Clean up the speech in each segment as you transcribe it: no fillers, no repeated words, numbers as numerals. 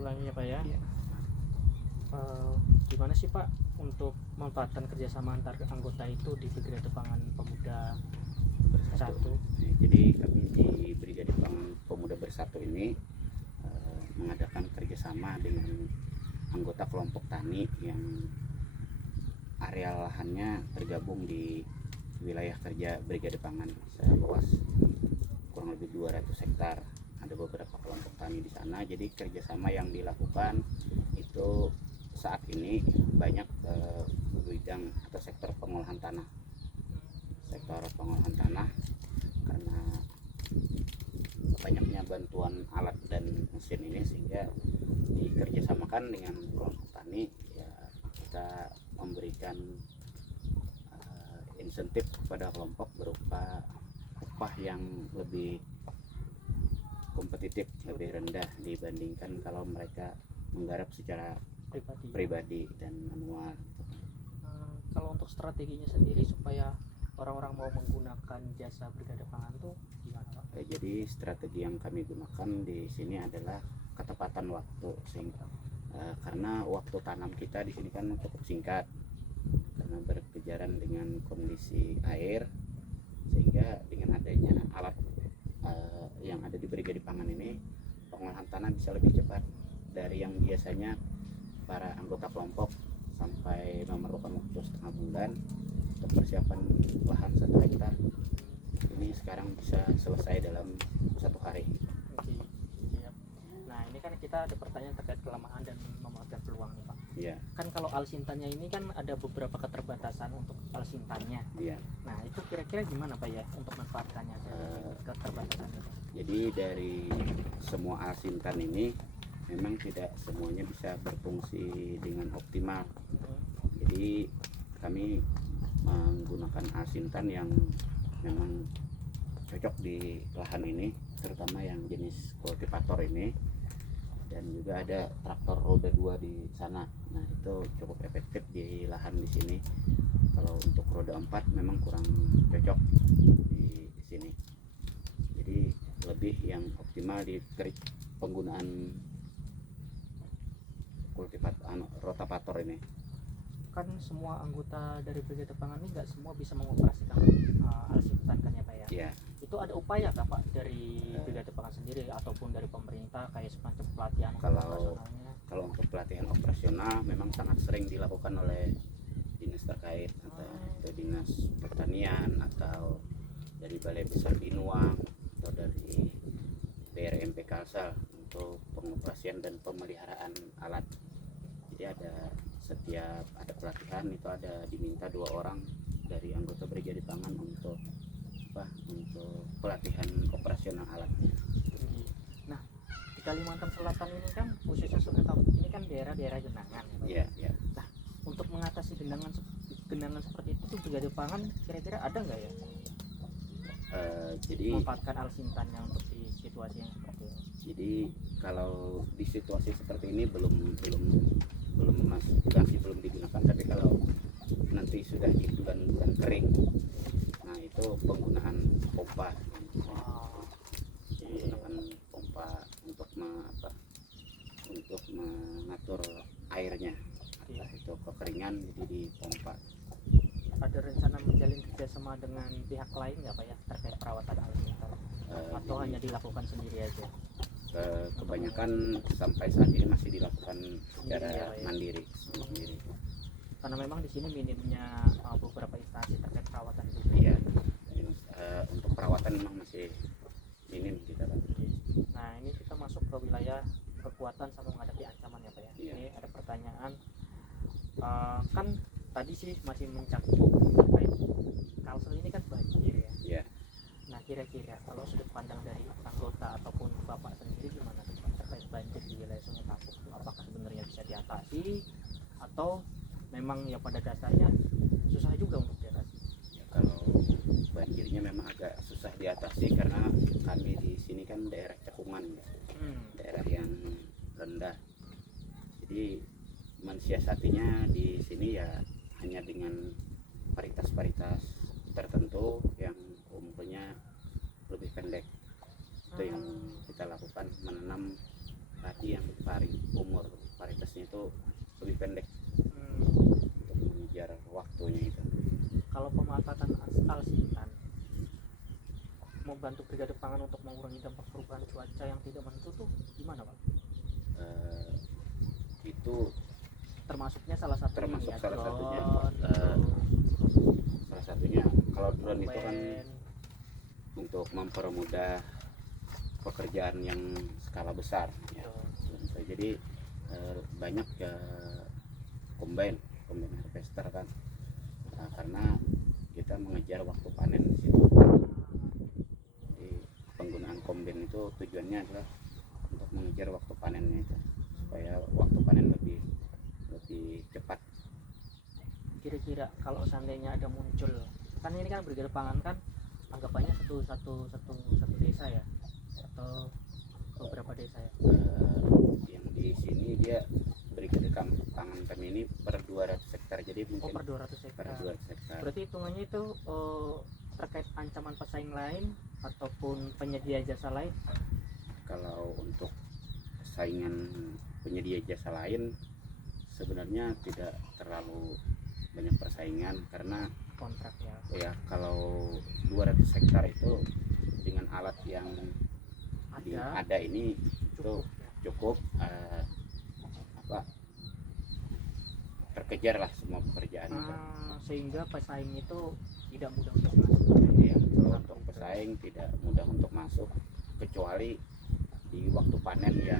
ulangi ya Pak ya. Iya. Eh, Gimana sih Pak untuk memanfaatkan kerjasama antar anggota itu di Brigade Pangan Pemuda Bersatu. Bersatu? Jadi kami di Brigade Pangan Pemuda Bersatu ini mengadakan kerjasama dengan anggota kelompok tani yang area lahannya tergabung di wilayah kerja Brigade Pangan seluas kurang lebih 200 hektar. Ada beberapa kelompok tani di sana. Jadi kerjasama yang dilakukan itu saat ini banyak bidang atau sektor pengolahan tanah. Sektor pengolahan tanah karena banyaknya bantuan alat dan mesin ini sehingga dikerjasamakan dengan kelompok tani ya, kita memberikan insentif kepada kelompok berupa upah yang lebih kompetitif, lebih rendah dibandingkan kalau mereka menggarap secara pribadi dan manual. Kalau untuk strateginya sendiri supaya orang-orang mau menggunakan jasa Brigade Pangan tuh gimana Pak? Jadi strategi yang kami gunakan di sini adalah ketepatan waktu, sehingga karena waktu tanam kita di sini kan cukup singkat karena berkejaran dengan kondisi air, sehingga dengan adanya alat yang ada di Brigade Pangan ini pengolahan tanah bisa lebih cepat dari yang biasanya para anggota kelompok sampai memerlukan waktu setengah bulan untuk persiapan lahan 1 hektar. Ini sekarang bisa selesai dalam 1 hari. Oke, siap. Nah ini kan kita ada pertanyaan terkait kelemahan dan memanfaatkan peluang nih Pak. Iya. Kan kalau alsintannya ini kan ada beberapa keterbatasan untuk alsintannya. Iya. Nah itu kira-kira gimana Pak ya untuk manfaatkannya keterbatasan itu? Jadi dari semua alsintan ini memang tidak semuanya bisa berfungsi dengan optimal. Jadi kami menggunakan alsintan yang memang cocok di lahan ini, terutama yang jenis kultivator ini, dan juga ada traktor roda 2 di sana. Nah itu cukup efektif di lahan di sini. Kalau untuk roda 4 memang kurang cocok di sini. Jadi lebih yang optimal di penggunaan rotavator ini. Kan semua anggota dari Brigade Pangan ini nggak semua bisa mengoperasikan alsintan kan ya Pak ya? Ya. Itu ada upaya kah Pak dari Brigade Pangan sendiri ataupun dari pemerintah kayak semacam pelatihan operasionalnya? Kalau untuk pelatihan operasional memang sangat sering dilakukan oleh dinas terkait atau dinas pertanian atau dari Balai Besar Binuang atau dari BRMP Kalsel untuk pengoperasian dan pemeliharaan alat. Jadi setiap ada pelatihan itu ada diminta 2 orang dari anggota Brigade Pangan untuk pelatihan operasional alatnya. Nah di Kalimantan Selatan ini kan khususnya ini kan daerah-daerah genangan ya, ya. Nah untuk mengatasi genangan seperti itu Brigade Pangan kira-kira ada nggak ya Jadi memanfaatkan alsintannya untuk di situasi yang seperti ini? Jadi kalau di situasi seperti ini masih belum digunakan, tapi kalau nanti sudah di bulan-bulan kering, nah itu penggunaan pompa. Menggunakan pompa untuk mengatur airnya, entah itu kekeringan jadi dipompa. Ada rencana menjalin kerjasama dengan pihak lain nggak Pak ya terkait perawatan alsintan atau hanya dilakukan sendiri aja? Kebanyakan sampai saat ini masih dilakukan secara mandiri. Karena memang di sini minimnya beberapa instansi terkait perawatan itu. Iya. Untuk perawatan memang masih minim kita Pak. Nah ini kita masuk ke wilayah kekuatan sama menghadapi ancaman ya Pak ya. Iya. Ini ada pertanyaan kan tadi sih masih mencakup terkait Kalsel ini kan banjir ya. Iya. Nah kira-kira kalau sudut pandang dari anggota ataupun Bapak sendiri gimana tuh Pak terkait banjir di wilayah Sungai Kapuk? Apakah sebenarnya bisa diatasi atau memang ya pada dasarnya susah juga untuk diatasi? Ya, kalau banjirnya memang agak susah diatasi karena kami di sini kan daerah cekungan, daerah yang rendah. Jadi mensiasatinya di sini ya hanya dengan varietas tertentu yang umurnya lebih pendek. Itu yang kita lakukan, menanam padi yang umur paritasnya itu lebih pendek Hmm. untuk mengejar waktunya itu. Kalau pemanfaatan alsintan membantu brigade pangan untuk mengurangi dampak perubahan cuaca yang tidak menentu tuh gimana Pak? Eh, itu Termasuknya salah satunya termasuk ya, salah satunya. drone, Salah satunya kalau drone itu kan drone. untuk mempermudah pekerjaan yang skala besar ya. Jadi banyak ya combine harvester kan. Nah, karena kita mengejar waktu panen di situ. Jadi penggunaan combine itu tujuannya adalah untuk mengejar waktu panennya itu, supaya waktu panen lebih cepat. Kira-kira kalau seandainya ada muncul, kan ini kan brigade pangan kan anggapannya satu desa ya, atau beberapa desa ya? Yang di sini dia brigade pangan kami ini per 200 hektar, jadi Oh, mungkin per 200 hektar. 200 hektar. Berarti hitungannya itu terkait ancaman pesaing lain ataupun penyedia jasa lain? Kalau untuk saingan penyedia jasa lain sebenarnya tidak terlalu banyak persaingan, karena Kontrak ya. ya kalau 200 hektar itu dengan alat yang ada ini Cukup. cukup terkejar lah semua pekerjaan itu. Sehingga pesaing itu tidak mudah untuk masuk. Ya, kalau untuk pesaing tidak mudah untuk masuk, kecuali di waktu panen ya.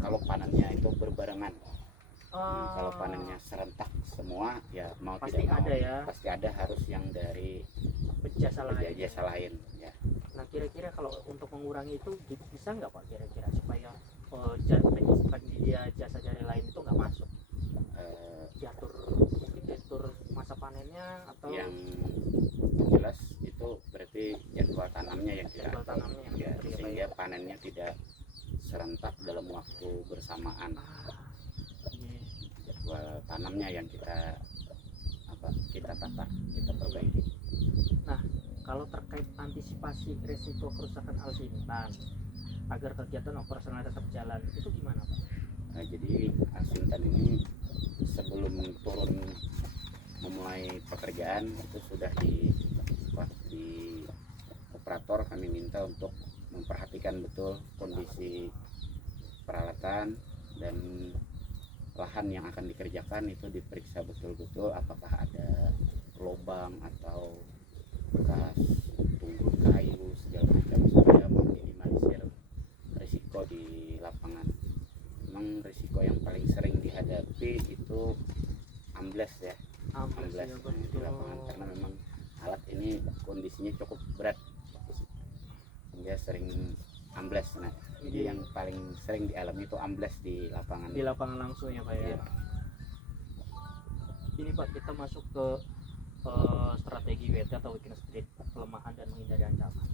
Kalau panennya itu berbarengan, kalau panennya serentak semua ya mau Pasti tidak mau ada ya. pasti ada, harus yang dari Jasa lain. jasa lain ya. Nah, kira-kira kalau untuk mengurangi itu bisa nggak Pak, kira-kira supaya penyedia jasa dari lain itu nggak masuk? Diatur masa panennya atau Yang jelas itu berarti jadwal tanamnya yang kita jadwal atur, tanamnya yang ya, diatur ya, Pak, sehingga ya? panennya tidak serentak dalam waktu bersamaan. Iya. Jadwal tanamnya yang kita tata, kita perbaiki. Nah, kalau terkait antisipasi risiko kerusakan alsintan agar kegiatan operasional tetap jalan, itu gimana Pak? Nah, jadi alsintan ini sebelum turun memulai pekerjaan itu sudah di operator kami minta untuk memperhatikan betul kondisi peralatan dan lahan yang akan dikerjakan, itu diperiksa betul-betul apakah ada lubang atau bekas tunggul kayu segala macam, supaya meminimalisir risiko di lapangan. Memang risiko yang paling sering dihadapi itu ambles ya, ambles Ya, di lapangan, karena memang alat ini kondisinya cukup berat sehingga sering ambles. Nah, jadi yang paling sering dialami itu ambles di lapangan. Di lapangan langsung ya Pak ya. Iya. Ini Pak, kita masuk ke strategi WT atau weakness trade, kelemahan dan menghindari ancaman.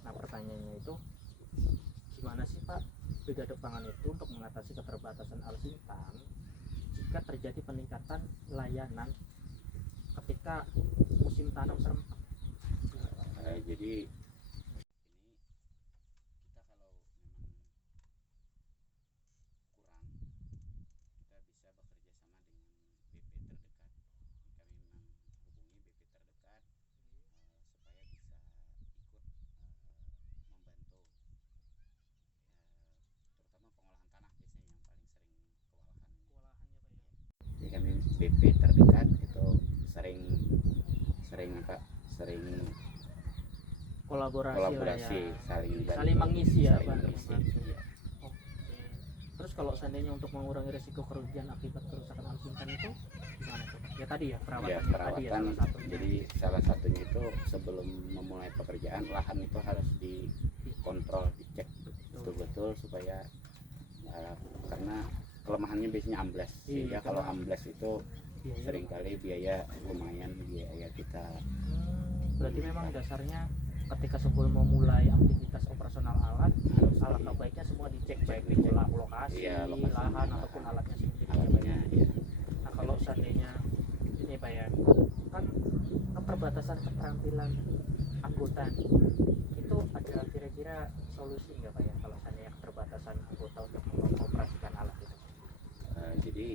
Nah, pertanyaannya itu gimana sih Pak brigade pangan itu untuk mengatasi keterbatasan alsintan jika terjadi peningkatan layanan ketika musim tanam serentak? Jadi kami BP terdekat itu sering kolaborasi lah ya. saling mengisi ya saling Pak. mengisi. Oke. Terus kalau seandainya untuk mengurangi risiko kerugian akibat kerusakan alsintan itu gimana tuh? Ya tadi ya perawatan, Ya, perawatan tadi ya, salah satunya. jadi salah satunya itu sebelum memulai pekerjaan, lahan itu harus dikontrol, dicek betul-betul supaya karena kelemahannya biasanya ambles. Sehingga kalau ambles itu seringkali biaya lumayan, biaya kita. Berarti memang dasarnya ketika sebelum memulai aktivitas operasional alat, alangkah baiknya semua dicek baik di lokasi, ya, lahan ataupun alatnya sendiri. Alatnya, ya. Nah, kalau seandainya ini Pak ya, kan keterbatasan keterampilan anggota itu itu ada kira-kira solusi nggak Pak ya kalau seandainya keterbatasan anggota untuk mengoperasikan alat itu? Jadi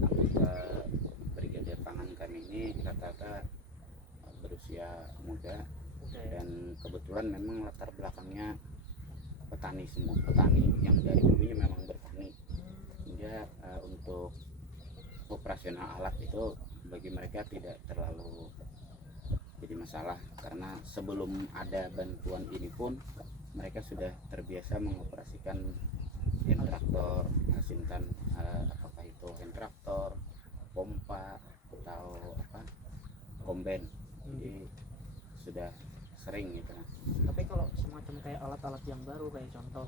anggota Brigade Pangan kami ini rata-rata berusia muda Udah ya. dan kebetulan memang latar belakangnya petani semua, petani yang dari dulunya memang bertani, sehingga untuk operasional alat itu bagi mereka tidak terlalu jadi masalah, karena sebelum ada bantuan ini pun mereka sudah terbiasa mengoperasikan hand traktor, Sintan, apakah itu hand traktor, pompa atau apa, komben. Jadi sudah sering gitu. Tapi kalau semacam kayak alat-alat yang baru kayak contoh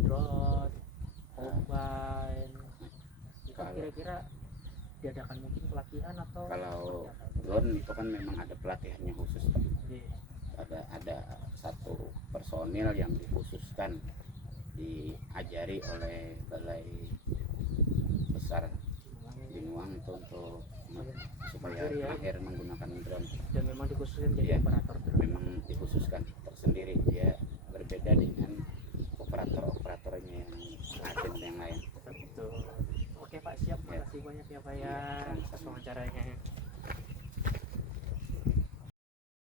drone, combine, itu Kalau- kira-kira diadakan mungkin pelatihan atau Kalau seperti apa? drone itu kan memang ada pelatihannya khusus, Iya. ada satu personil yang dikhususkan diajari oleh Balai Besar Binuang itu untuk supaya Mahir ya. mahir menggunakan drone. Dan memang dikhususkan jadi Iya. operator drone. Memang dikhususkan tersendiri, dia berbeda dengan operator-operatornya yang asing yang lain. Betul. Oke Pak, siap. Ya. Makasih banyak ya Pak ya Iya, atas wawancaranya.